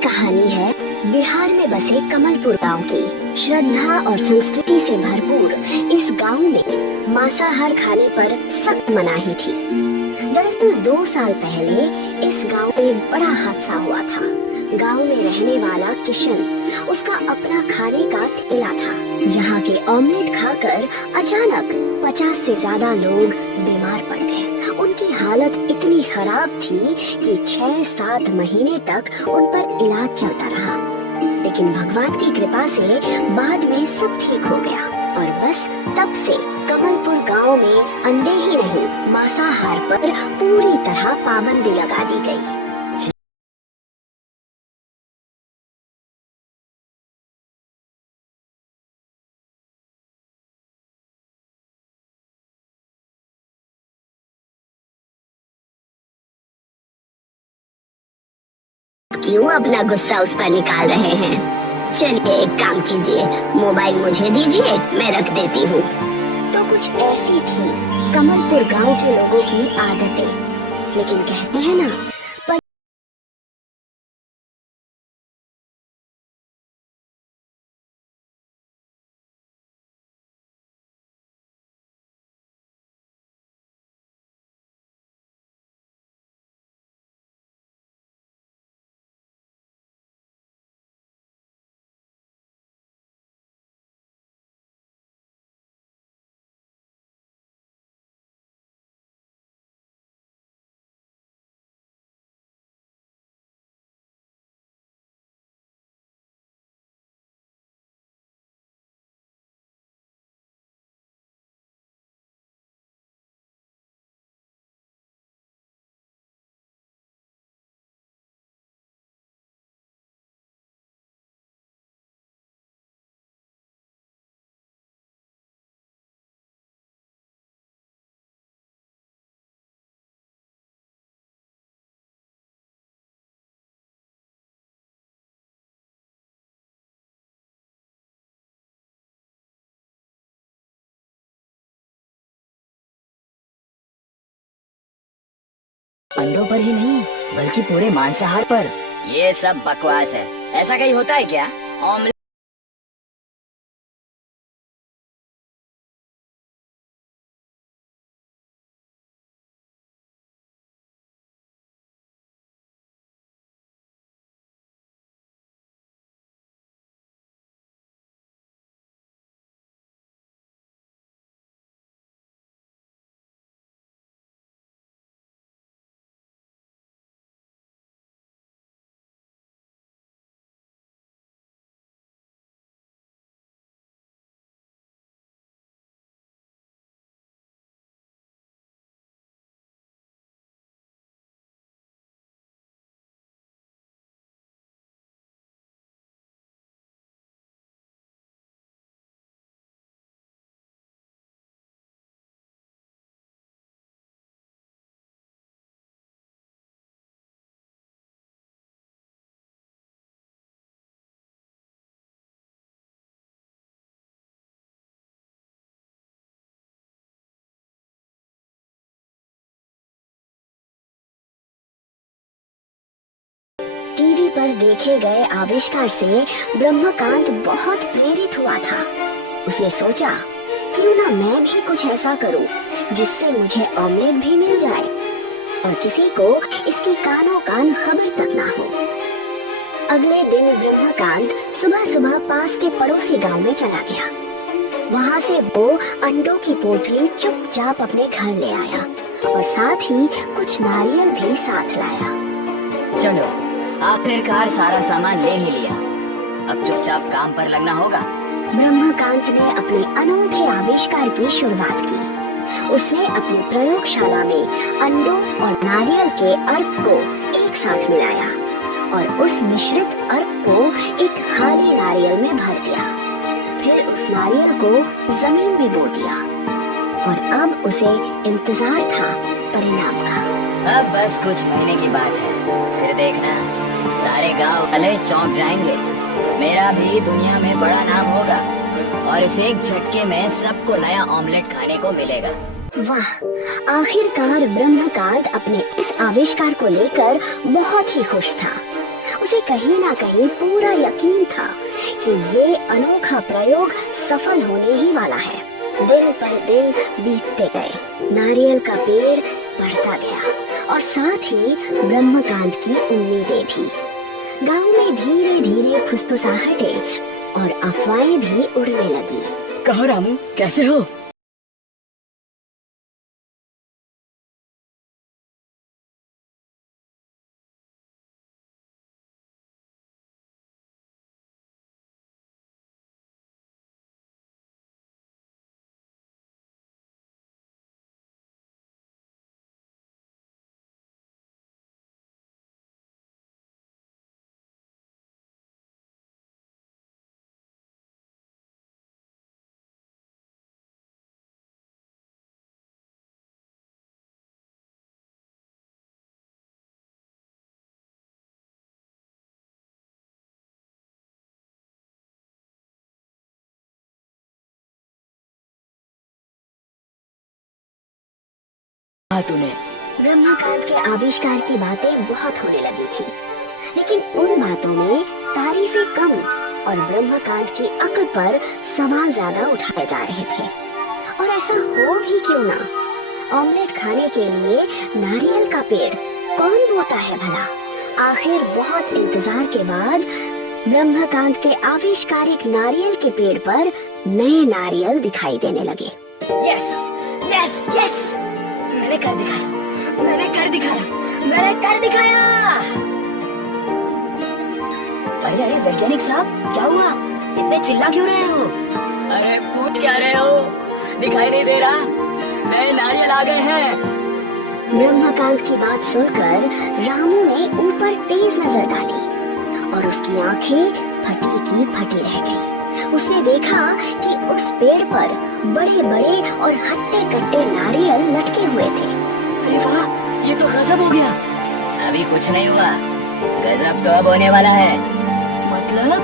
कहानी है बिहार में बसे कमलपुर गांव की। श्रद्धा और संस्कृति से भरपूर इस गांव में मांसाहार खाने पर सख्त मनाही थी। दरअसल 2 साल पहले इस गांव में बड़ा हादसा हुआ था। गांव में रहने वाला किशन, उसका अपना खाने का ठेला था, जहां के ऑमलेट खाकर अचानक 50 से ज्यादा लोग बीमार पड़ गए। उनकी हालत इतनी खराब थी कि 6-7 महीने तक उन पर इलाज चलता रहा, लेकिन भगवान की कृपा से बाद में सब ठीक हो गया और बस तब से कमलपुर गांव में अंडे ही नहीं, मांसाहार पर पूरी तरह पाबंदी लगा दी गई। क्यों अपना गुस्सा उस पर निकाल रहे हैं? चलिए एक काम कीजिए, मोबाइल मुझे दीजिए, मैं रख देती हूँ। तो कुछ ऐसी थी कमलपुर गांव के लोगों की आदतें, लेकिन कहते हैं ना, अंडों पर ही नहीं बल्कि पूरे मांसाहार पर। ये सब बकवास है, ऐसा कहीं होता है क्या? ऑमलेट टीवी पर देखे गए आविष्कार से ब्रह्मकांत बहुत प्रेरित हुआ था। उसने सोचा, क्यों ना मैं भी कुछ ऐसा करूं जिससे मुझे ऑमलेट भी मिल जाए और किसी को इसकी कानों कान खबर तक ना हो। अगले दिन ब्रह्मकांत सुबह सुबह पास के पड़ोसी गांव में चला गया। वहां से वो अंडों की पोटली चुपचाप अपने घर ले आया और साथ ही कुछ नारियल भी साथ लाया। चलो, आखिरकार सारा सामान ले ही लिया, अब चुपचाप काम पर लगना होगा। ब्रह्मकांत ने अपने अनोखे आविष्कार की शुरुआत की। उसने अपनी प्रयोगशाला में अंडों और नारियल के अर्क को एक साथ मिलाया और उस मिश्रित अर्क को एक खाली नारियल में भर दिया। फिर उस नारियल को जमीन में बो दिया और अब उसे इंतजार था परिणाम का। अब बस कुछ महीने की बात है, फिर देखना सारे गांव वाले चौंक जाएंगे। मेरा भी दुनिया में बड़ा नाम होगा और इसे एक झटके में सबको नया ऑमलेट खाने को मिलेगा। वाह! आखिरकार ब्रह्मकांत अपने इस आविष्कार को लेकर बहुत ही खुश था। उसे कहीं ना कहीं पूरा यकीन था कि ये अनोखा प्रयोग सफल होने ही वाला है। दिन पर दिन बीतते गए, नारियल का पेड़ बढ़ता गया और साथ ही ब्रह्मकांत की उम्मीदें भी। गांव में धीरे धीरे फुसफुसाहटें और अफवाहें भी उड़ने लगी। कहो रामू, कैसे हो? तूने ब्रह्मकांत के आविष्कार की बातें बहुत होने लगी थी, लेकिन उन बातों में तारीफें कम और ब्रह्मकांत की अक्ल पर सवाल ज्यादा उठाए जा रहे थे। और ऐसा हो भी क्यों ना? ऑमलेट खाने के लिए नारियल का पेड़ कौन बोता है भला? आखिर बहुत इंतजार के बाद ब्रह्मकांत के आविष्कारिक नारियल के पेड़ पर नए नारियल दिखाई देने लगे। यस यस यस, मैंने कर दिखाया, मैंने कर दिखाया, मैंने कर दिखाया। अरे अरे वैज्ञानिक साहब, क्या हुआ? इतने चिल्ला क्यों रहे हो? अरे पूछ क्या रहे हो? दिखाई नहीं दे रहा? नए नारियल आ गए हैं। ब्रह्मकांत की बात सुनकर रामू ने ऊपर तेज नजर डाली और उसकी आंखें फटी की फटी रह गई। उसने देखा कि उस पेड़ पर बड़े बड़े और हट्टे कट्टे नारियल लटके हुए थे। अरे वाह, ये तो गजब हो गया। अभी कुछ नहीं हुआ, गजब तो अब होने वाला है। मतलब?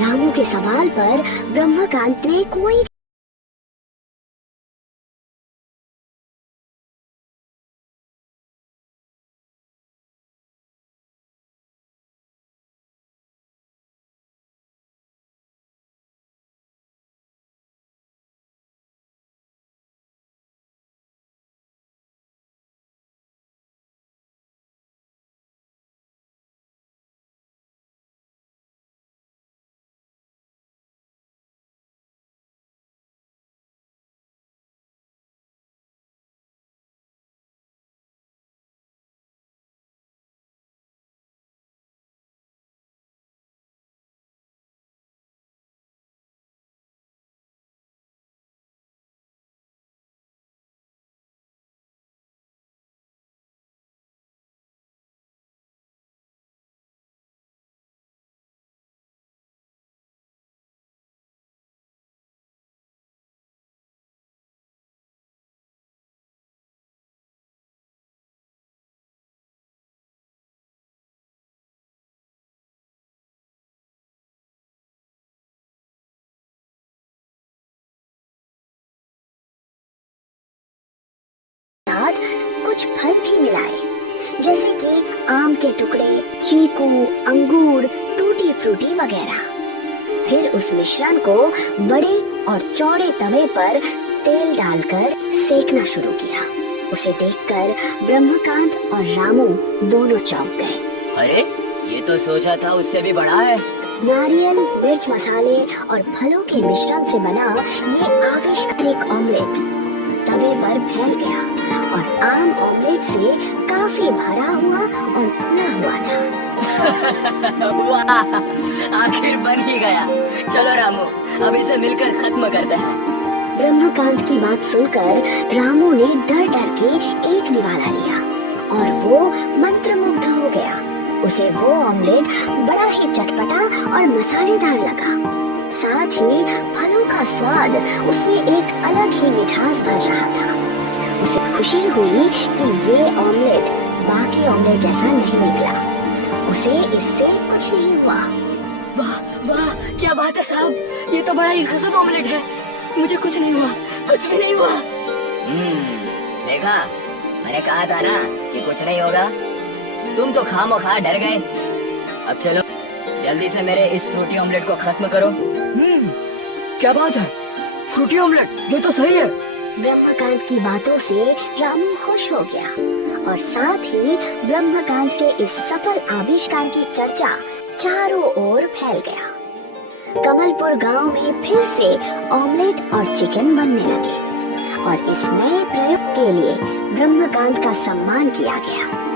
रामू के सवाल पर ब्रह्मकांत ने कोई कुछ फल भी मिलाए, जैसे कि आम के टुकड़े, चीकू, अंगूर, टूटी फ्रूटी वगैरह। फिर उस मिश्रण को बड़े और चौड़े तवे पर तेल डालकर सेकना शुरू किया। उसे देखकर ब्रह्मकांत और रामू दोनों चौंक गए। अरे ये तो सोचा था उससे भी बड़ा है। नारियल, मिर्च मसाले और फलों के मिश्रण से बना ये आविष्कारिक ऑमलेट तवे पर फैल गया और आम ऑमलेट से काफी भरा हुआ और फुला हुआ था। वाह, आखिर बन ही गया। चलो रामू, अब इसे मिलकर खत्म करते हैं। ब्रह्मकांत की बात सुनकर रामू ने डर डर के एक निवाला लिया और वो मंत्रमुग्ध हो गया। उसे वो ऑमलेट बड़ा ही चटपटा और मसालेदार लगा। साथ ही फलों का स्वाद उसमें एक अलग ही मिठास भर रहा था। उसे खुशी हुई कि ये ऑमलेट बाकी ऑमलेट जैसा नहीं निकला। उसे इससे कुछ नहीं हुआ। वाह वाह, क्या बात है साहब, ये तो बड़ा ही गजब ऑमलेट है। मुझे कुछ नहीं हुआ, कुछ भी नहीं हुआ। देखा, मैंने कहा था ना कि कुछ नहीं होगा। तुम तो खामोखा डर गए। अब चलो जल्दी से मेरे इस फ्रूटी ऑमलेट को खत्म करो। क्या बात है, फ्रूटी ऑमलेट, ये तो सही है। ब्रह्मकांत की बातों से रामू खुश हो गया और साथ ही ब्रह्मकांत के इस सफल आविष्कार की चर्चा चारों ओर फैल गया। कमलपुर गांव में फिर से ऑमलेट और चिकन बनने लगे और इस नए प्रयोग के लिए ब्रह्मकांत का सम्मान किया गया।